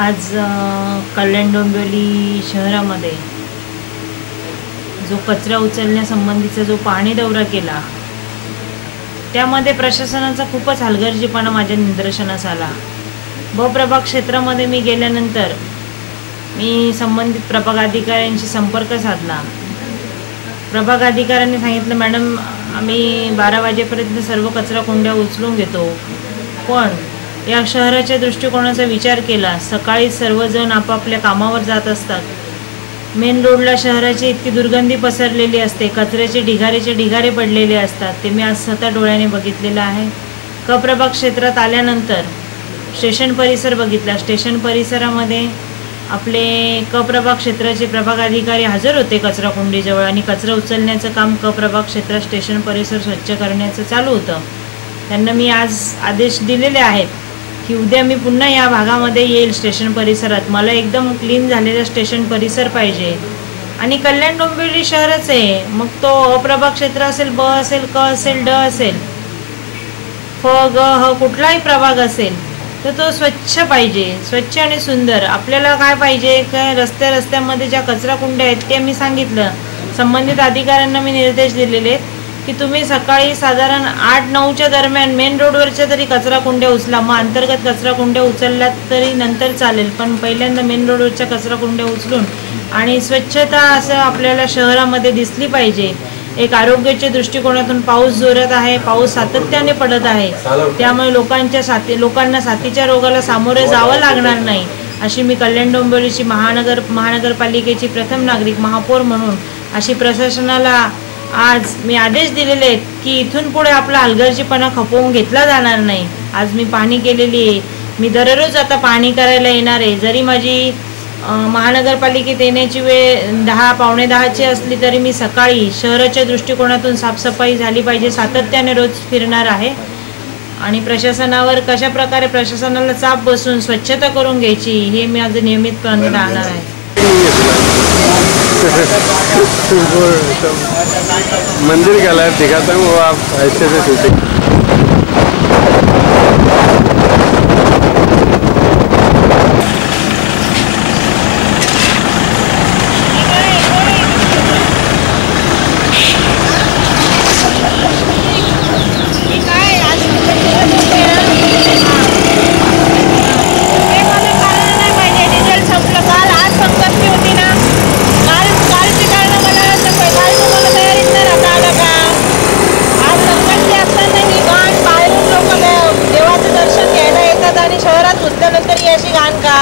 आज कल्याण डोंबिवली शहरामध्ये जो कचरा उचलण्यासंबंधीचा जो पाहणी दौरा केला त्यामध्ये प्रशासनाचा खूपच हलगर्जीपणा माझ्या निदर्शनास आला। प्रभाग क्षेत्रामध्ये मी गेल्यानंतर मी संबंधित प्रभाग अधिकाऱ्यांशी संपर्क साधला। प्रभाग अधिकाऱ्यांनी सांगितलं, मॅडम आम्ही 12 वाजेपर्यंत सर्व कचरा कुंड्या उचलून घेतो, पण या शहराच्या दृष्टिकोनाचा विचार केला सकाळी सर्वजण आपापल्या कामावर जात असतात। मेन रोडला शहराची इतकी दुर्गंधी पसरलेली असते, कचऱ्याचे ढिगारे पडलेले असतात, ते मी आज स्वतः डोळ्याने बघितलेलं आहे। प्रभाग क्षेत्रात आल्यानंतर स्टेशन परिसर बघितला। स्टेशन परिसरामध्ये आपले प्रभाग क्षेत्राचे प्रभाग अधिकारी हजर होते कचरा कुंडीजवळ आणि कचरा उचलण्याचं काम प्रभाग क्षेत्र स्टेशन परिसर स्वच्छ करण्याचं चालू होतं। त्यांना मी आज आदेश दिलेले आहेत की उद्या मी पुन्हा या भागामध्ये येईल स्टेशन परिसरात। मला एकदम क्लीन झालेला स्टेशन परिसर पाहिजे आणि कल्याण डोंबिवली शहरच आहे, मग तो अप्रभाग क्षेत्र असेल, ब असेल, क असेल, ड असेल, फ ग ह कुठलाही प्रभाग असेल तर तो स्वच्छ पाहिजे, स्वच्छ आणि सुंदर। आपल्याला काय पाहिजे, काय रस्त्यामध्ये ज्या कचरा कुंड्या आहेत ते मी सांगितलं, संबंधित अधिकाऱ्यांना मी निर्देश दिलेले आहेत की तुम्ही सकाळी साधारण 8-9च्या दरम्यान मेन रोडवरच्या तरी कचरा कुंड्या उचला। मग अंतर्गत कचरा कुंड्या उचलल्यात तरी नंतर चालेल, पण पहिल्यांदा मेन रोडवरच्या कचरा कुंड्या उचलून आणि स्वच्छता असं आपल्याला शहरामध्ये दिसली पाहिजे। एक आरोग्याच्या दृष्टिकोनातून पाऊस जोरात आहे, पाऊस सातत्याने पडत आहे, त्यामुळे लोकांना साथीच्या रोगाला सामोरे जावं लागणार नाही अशी मी कल्याण डोंबिवलीची महानगरपालिकेची प्रथम नागरिक महापौर म्हणून अशी प्रशासनाला आज मी आदेश दिलेले आहेत की इथून पुढे आपला हलगर्जीपणा खपवून घेतला जाणार नाही। आज मी पाहणी केलेली आहे, मी दररोज आता पाहणी करायला येणार आहे। जरी माझी महानगरपालिकेत येण्याची वेळ 10-10:15ची असली तरी मी सकाळी शहराच्या दृष्टिकोनातून साफसफाई झाली पाहिजे सातत्याने रोज फिरणार आहे आणि प्रशासनावर कशा प्रकारे प्रशासनाला चाप बसून स्वच्छता करून घ्यायची हे मी आज नियमितपणे राहणार आहे। मंदिर गला दिखाता हूँ, वो आप ऐसे से शूटिंग उचल्यानंतर अशी घाण का?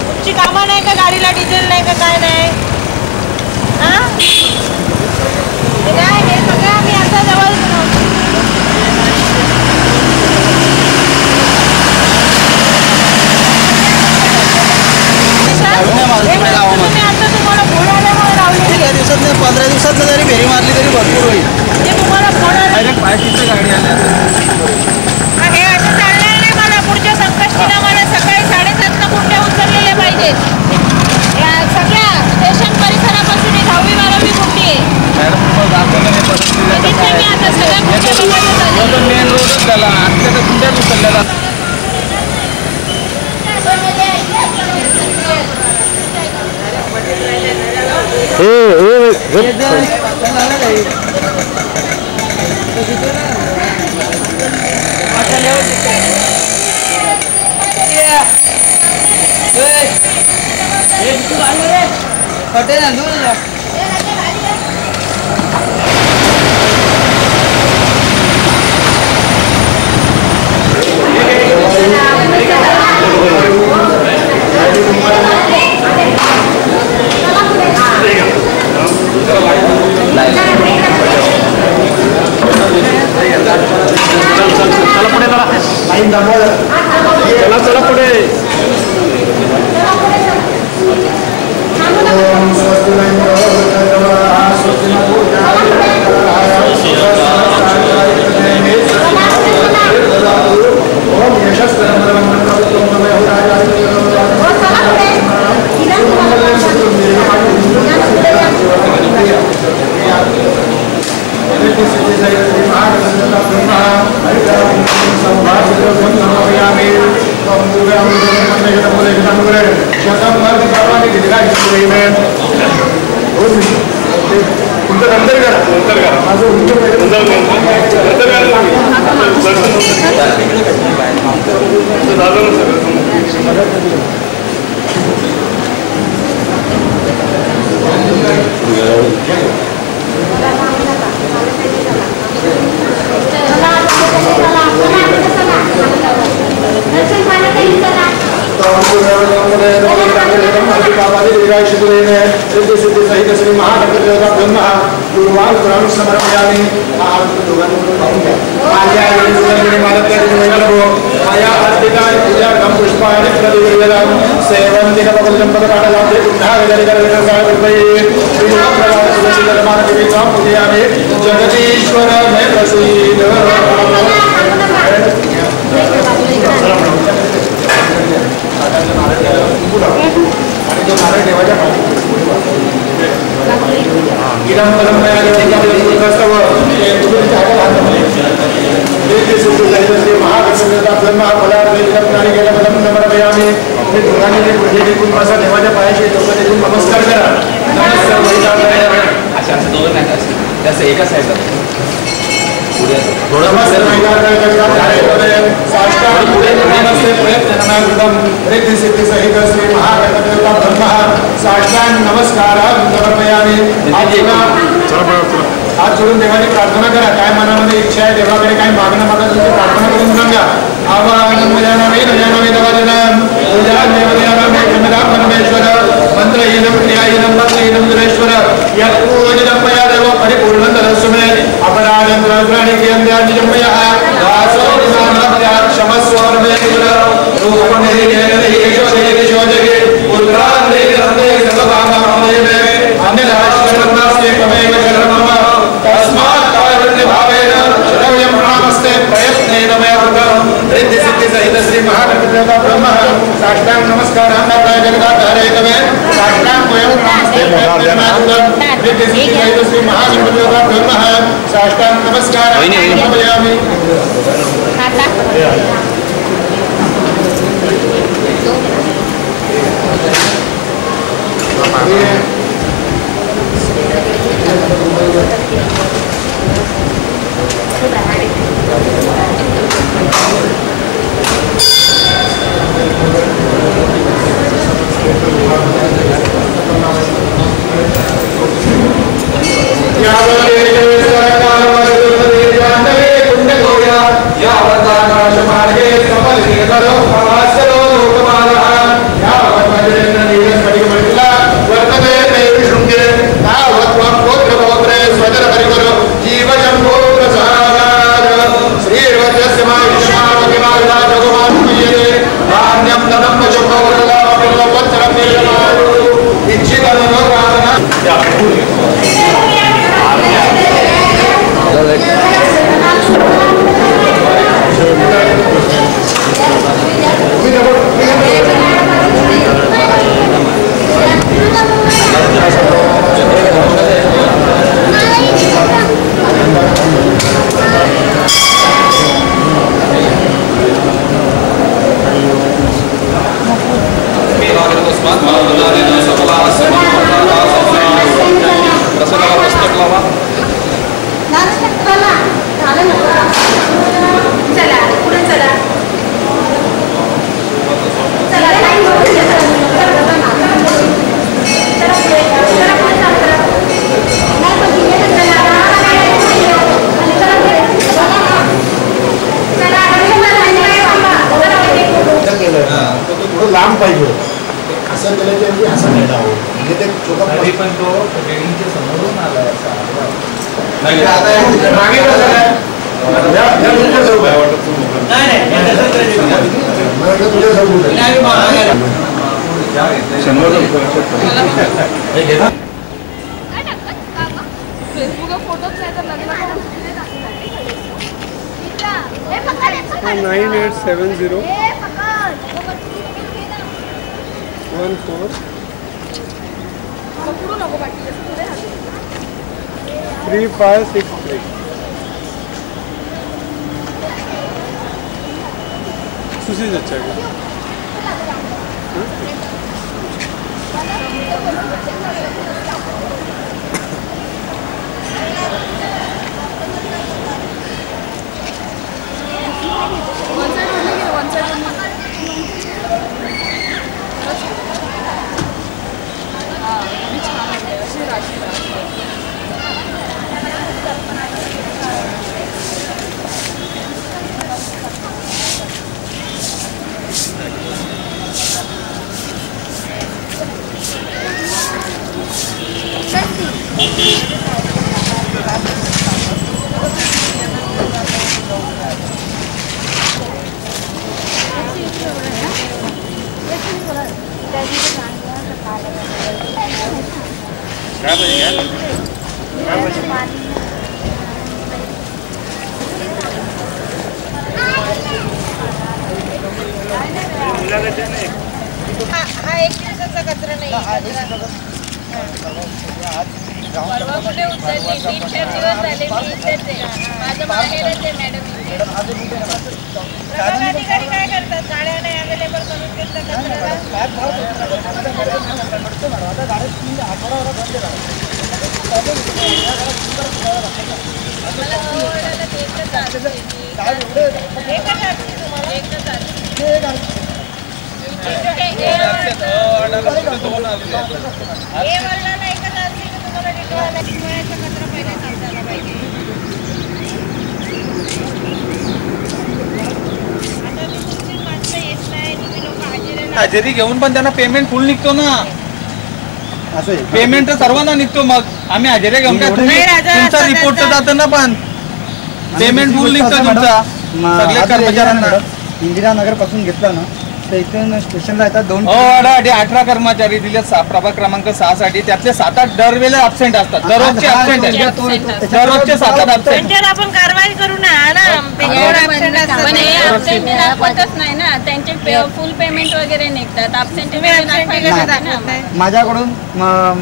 तुमची कामं नाही का? गाडीला डिझेल नाही का? काय नाही? हे सगळं आम्ही आता जवळ आता तुम्हाला फोन आल्यामुळे लावली, 15 दिवसात जरी फेरी मारली तरी भरपूर होईल। ते तुम्हाला फोन डायरेक्ट 5 गाडी हे असं चालणार नाही। मला पुढच्या संकष्टीला मला सकाळी 7:30ला कुंड्या उचललेल्या पाहिजेत। या सगळ्या स्टेशन परिसरापासून 10वी-12वी कुंडी आहे। मी आता सगळ्या कुंड्या मेन रोडच झाला, आता तर कुंड्या उचलल्या चला पुढे। जगदीश्वर में प्रसीद देवाच्या पायाशी नमस्कार करा. त्याचं एका साईडला नमस्कार हात जोडून देवाची प्रार्थना करा. काय मनामध्ये इच्छा आहे, देवाकडे काय मागणं मागा तुमची प्रार्थना करून सांगा. आवाहन परमेश्वर मंत्रहीनम क्रियाहीनम भक्तहीनम सुरेश्वर यत्पूजितं मया देव परिपूर्णं तदस्मे अपराधं प्राणिकेन्द्रानिजमयः दासोऽनामया क्षमस्व परमेश्वर रूपं देशोजगे पुत्रान्ते रन्ते सर्वभावमेवे अन्यदाश्रमनास्ते कमेव शरणमः तस्मात् कारणस्य भावेन शतवयं प्रणामस्ते प्रयत्नेन मया कृतं रिद्धि सिद्धि सहित श्री महागणपति ब्रह्म साष्टांग नमस्कार जगदाधारे कवे साष्टांग वयं नमस्ते रिद्धि सिद्धि सहित श्री महागणपति ब्रह्म साष्टांग नमस्कार समयामि. लांब पाहिजे असं केलं की असं नाही जावं म्हणजे ते छोटा पण तो बिल्डिंगच्या समोरून आला नाही आता मागे कसं आहे फेसबुकवर फोटोच नाही तर लग्न 9870 14 3563 सुशील अच्छा है. हा एक दिवसाचा कचरा नाही परवा कुठे उचलली 3-4 दिवस झाले मी इथेच आहे माझं माहेरच आहे मॅडम अधिकारी काय करतात गाड्या नाही अवेलेबल करून देतात हजेरी घेऊन पण त्यांना पेमेंट फुल निघतो ना पेमेंट तर सर्वांना निघतो मग आम्ही हजेरी घेऊन काय तुमचा रिपोर्ट तर जातं ना पण पेमेंट फुल निघतो तुमचा सगळ्या कर्मचाऱ्यांना इंदिरा नगर पासून घेतला ना तर इथून स्टेशनला येतात 18 कर्मचारी दिले प्रभाग क्रमांक 6 साठी त्यातले 7-8 दरवेळेला अब्सेंट असतात दररोजचे अब्सेंट आहेत दररोजचे 7-8 अब्सेंट आपण कारवाई करू ना नाही ना त्यांचे फुल पेमेंट वगैरे निघतात अब्सेंट माझ्याकडून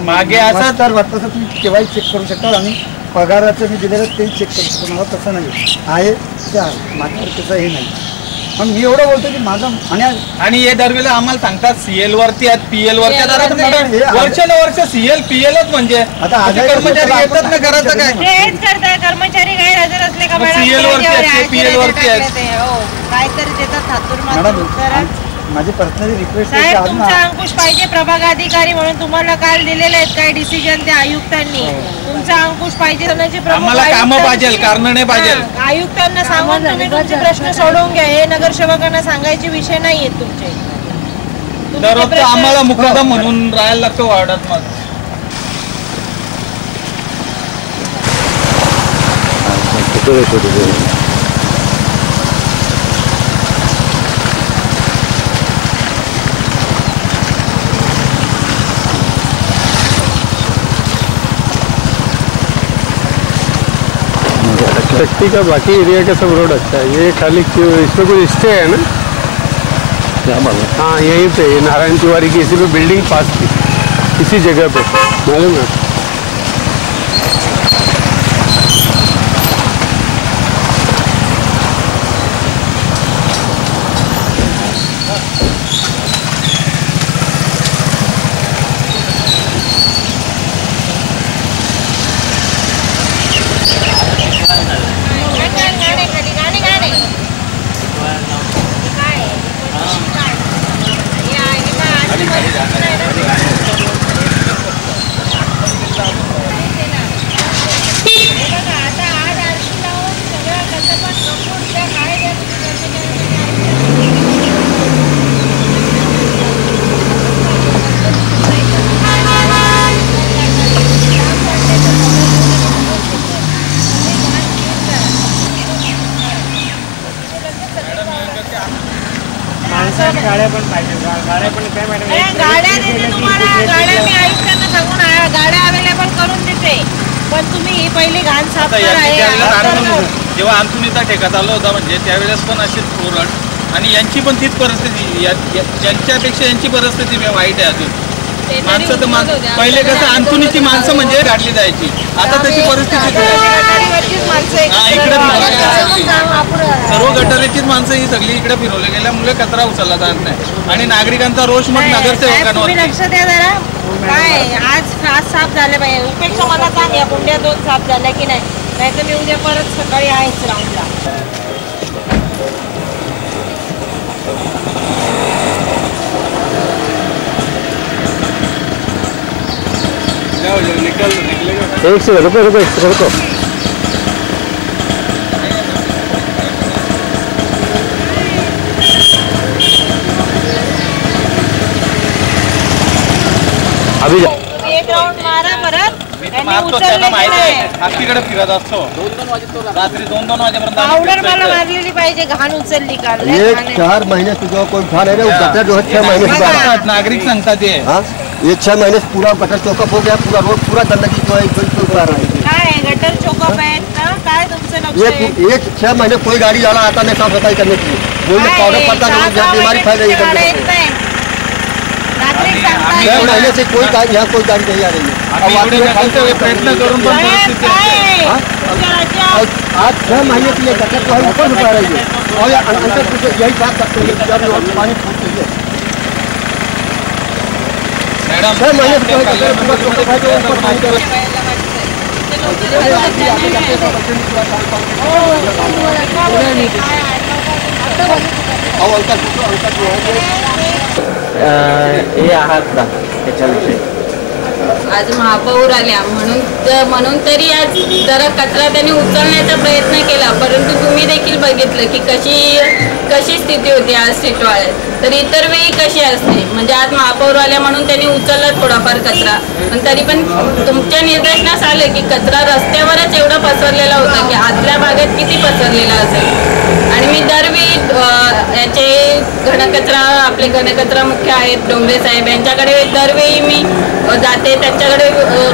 मागे असं तर वाटतं तुम्ही केव्हाही चेक करू शकता आणि पगाराचं मी दिलेलं ते चेक करू शकतो मला तसं नाही आहे ते आहे माझ्यावर तसं हे नाही पण मी एवढं बोलतो की माझं आणि हे दरवेळेला आम्हाला सांगतात सीएल वरती आहेत पीएल वरती वर्ष सीएल पीएलच म्हणजे आता कर्मचारी येतात ना करायचं काय तेच करताय कर्मचारी गैरहजर असले का सीएल वरती आहेत पीएल वरती आहेत काहीतरी देतात मॅडम माझी पर्सनली रिक्वेस्ट आहे साहेब तुमचा अंकुश पाहिजे प्रभाग अधिकारी म्हणून तुम्हाला काल दिलेले आहेत काय डिसिजन त्या आयुक्तांनी तुमचा अंकुश पाहिजे आम्हाला कामं पाहिजे कारण नाही पाहिजे आयुक्तांना सांगून तुम्ही तुमचे प्रश्न सोडवून घ्या हे नगरसेवकांना सांगायचे विषय नाही आहेत तुमचे दररोज आम्हाला मुकदम म्हणून राहायला लागतो वार्डात मग शक्ति का बाकी एरिया का सब रोड अच्छा है ये खाली इसमें कुछ स्टे है ना हाँ यहीं पे नारायण तिवारी की इसी पे बिल्डिंग पास थी इसी जगह पे मालूम है गाड्या देते तुम्हाला गाड्या मी आयुक्तांना सांगून गाड्या अवेलेबल करून देते पण तुम्ही ही पहिली घाण साफ करा जेव्हा आमतून इथं ठेका चालू होता म्हणजे त्यावेळेस पण अशीच कोरड आणि यांची पण तीच परिस्थिती यांच्यापेक्षा यांची परिस्थिती वाईट आहे अजून माणसं तर पहिले कसं अंतुनीची माणसं म्हणजे गाडली जायची, आता तशी परिस्थिती इकडे सर्व गटारीचीच माणसं ही सगळी इकडे फिरवली गेल्यामुळे कचरा उचलला जात नाही आणि नागरिकांचा रोष मग नगरसेवकांवर. लक्ष द्या जरा, काय आज साफ झाले पाहिजे. उपेक्षा मला सांग या कुंड्या 2 साफ झाल्या की नाही, नाहीतर मी उद्या परत सकाळी आहेच राऊंडला. एक से रुको रुको रुको अभी जा. एक राऊंड मारा परत. तिकडे फिरत असतो रात्री 2-2 वाजेपर्यंत. पावडर मला मारलेली पाहिजे, घाण उचलली का. ये 4 महीने से जो कोई घाण है ना, गटर जो है 6 महीने से नागरिक सांगतात ये. हाँ, ये 6 महीने से पूरा गटर चौकअप हो गया, पूरा रोड पूरा गंदगी जो है बिल्कुल आ रहा है. काय गटर चौकअप आहेत ना, काय तुमचं लक्ष आहे? ये 6 महीने कोई गाड़ी जाना आता नहीं साफ सफाई करने के लिए. बोलने पाउडर पड़ता नहीं, बीमारी फैल रही है. नागरिक 6 सांगताय महीने से कोई गाड़ी यहाँ कोई गाड़ी नहीं आ रही है. प्रयत्न करून पण परिस्थिती आहे. आज 6 महीने के लिए गटर जो है ऊपर उठा रही है और अंदर यही साफ करते हैं जब पानी फूटती है. मॅडम 6 महीने से कोई गटर ऊपर पानी हे आहात ना त्याच्याविषयी आज महापौर आल्या म्हणून तरी आज जरा कचरा त्यांनी उचलण्याचा प्रयत्न केला, परंतु तुम्ही देखील बघितलं की कशी स्थिती होती आज टिटवाळ्यात. तर इतर वेळी कशी असते, म्हणजे आज महापौर आल्या म्हणून त्यांनी उचलला थोडाफार कचरा, पण तरी पण तुमच्या निदर्शनास आलं की कचरा रस्त्यावरच एवढा पसरलेला होता की आतल्या भागात किती पसरलेला असेल. आणि मी दरवेळी याचे घनकचरा आपले घनकचरा मुख्य आहेत डोंगरे साहेब यांच्याकडे दरवेळी मी जाते, त्यांच्याकडे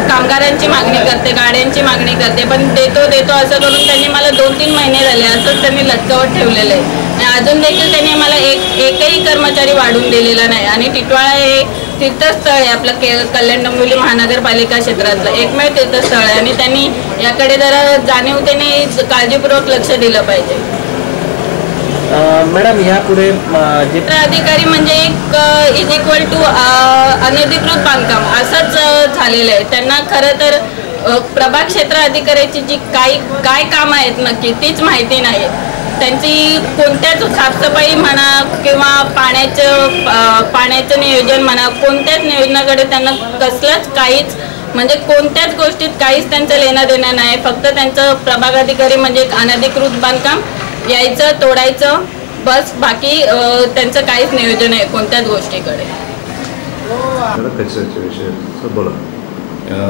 कामगारांची मागणी करते, गाड्यांची मागणी करते, पण देतो असं करून त्यांनी मला 2-3 महिने झाले असंच त्यांनी लटकवत ठेवलेलं आहे. आणि अजून देखील त्यांनी मला एकही कर्मचारी वाढून दिलेला नाही. आणि टिटवाळा हे तीर्थस्थळ आहे आपलं कल्याण डोंबिवली महानगरपालिका क्षेत्रातलं एकमेव तीर्थस्थळ आहे आणि त्यांनी याकडे जरा जाणीवतेने काळजीपूर्वक लक्ष दिलं पाहिजे. मॅडम यापुढे अधिकारी म्हणजे एक इज इक्वल टू अनधिकृत बांधकाम असंच झालेलं आहे. त्यांना खरं तर प्रभाग क्षेत्र अधिकाऱ्याची जी काय कामं आहेत नक्की तीच माहिती नाही. त्यांची कोणत्याच साफसफाई म्हणा किंवा पाण्याचं नियोजन म्हणा, कोणत्याच नियोजनाकडे त्यांना कसलंच काहीच म्हणजे कोणत्याच गोष्टीत काहीच त्यांचं लेणं देणं नाही. फक्त त्यांचं प्रभाग अधिकारी म्हणजे अनधिकृत बांधकाम यायचं तोडायचं बस, बाकी त्यांचं काहीच नियोजन आहे कोणत्याच गोष्टीकडे.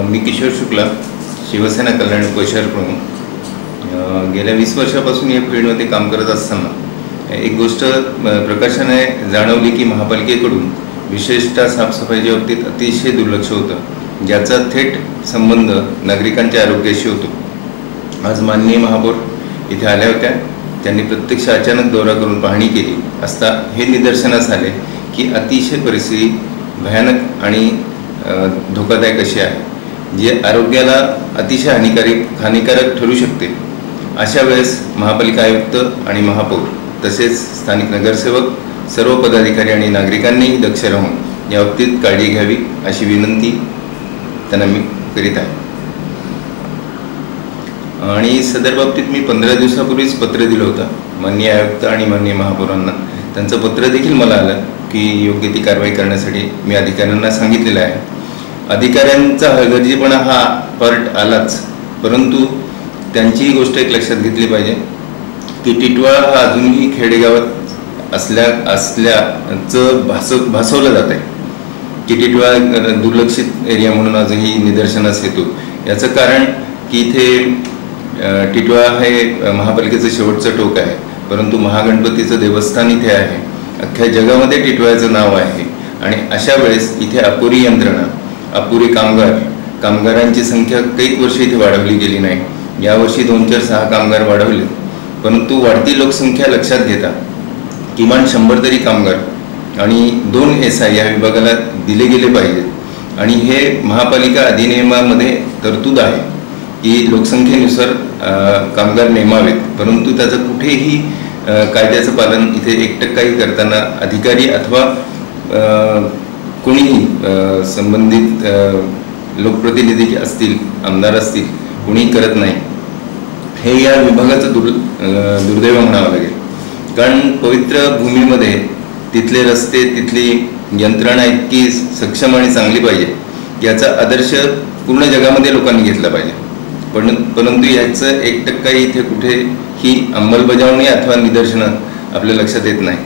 मी किशोर शुक्ला, शिवसेना कल्याण उपशहर प्रमुख. गेल्या 20 वर्षापासून या फील्डमध्ये काम करत असताना एक गोष्ट प्रकर्षाने जाणवली की महापालिकेकडून विशेषतः साफसफाईच्या बाबतीत अतिशय दुर्लक्ष होतं, ज्याचा थेट संबंध नागरिकांच्या आरोग्याशी होतो. आज माननीय महापौर इथे आल्या होत्या. त्यांनी प्रत्यक्ष अचानक दौरा करून पाहणी केली असता हे निदर्शनास आले की अतिशय परिस्थिती भयानक आणि धोकादायक अशी आहे, जे आरोग्याला अतिशय हानिकारक ठरू शकते. अशा वेळेस महापालिका आयुक्त आणि महापौर तसेच स्थानिक नगरसेवक सर्व पदाधिकारी आणि नागरिकांनीही दक्ष राहून या बाबतीत काळजी घ्यावी अशी विनंती त्यांना मी करीत आहे. आणि सदर बाबतीत मी 15 दिवसापूर्वीच पत्र दिलं होतं माननीय आयुक्त आणि माननीय महापौरांना. त्यांचं पत्र देखील मला आलं की योग्य ती कारवाई करण्यासाठी मी अधिकाऱ्यांना सांगितलेलं आहे. अधिकाऱ्यांचा हलगर्जीपणा हा पार्ट आलाच, परंतु त्यांची ही गोष्ट एक लक्षात घेतली पाहिजे की टिटवाळा हा अजूनही खेडेगावात असल्याचं भासवलं जात आहे की टिटवाळा दुर्लक्षित एरिया म्हणून आजही निदर्शनास येतो. याचं कारण की इथे टिटवाळा हे महापालिकेचं शेवटचं टोक आहे, परंतु महागणपतीचं देवस्थान इथे आहे. अख्ख्या जगामध्ये टिटवाळ्याचं नाव आहे आणि अशा वेळेस इथे अपुरी यंत्रणा, अपुरे कामगारांची संख्या कैक वर्ष इथे वाढवली गेली नाही. यावर्षी 2-4-6 कामगार वाढवले, परंतु वाढती लोकसंख्या लक्षात घेता किमान 100 तरी कामगार आणि 2 SI या विभागाला दिले गेले पाहिजेत. आणि हे महापालिका अधिनियमामध्ये तरतूद आहे की लोकसंख्येनुसार कामगार नेमावेत, परंतु त्याचं कुठेही कायद्याचं पालन इथे 1%ही करताना अधिकारी अथवा कोणीही संबंधित लोकप्रतिनिधी असतील, आमदार असतील, कोणीही करत नाही. हे या विभागाचं दुर्दैव म्हणावं लागेल. कारण पवित्र भूमीमध्ये तिथले रस्ते, तिथली यंत्रणा इतकी सक्षम आणि चांगली पाहिजे याचा आदर्श पूर्ण जगामध्ये लोकांनी घेतला पाहिजे. परंतु याचं 1% इथे कुठेही अंमलबजावणी अथवा निदर्शनं आपल्या लक्षात येत नाही.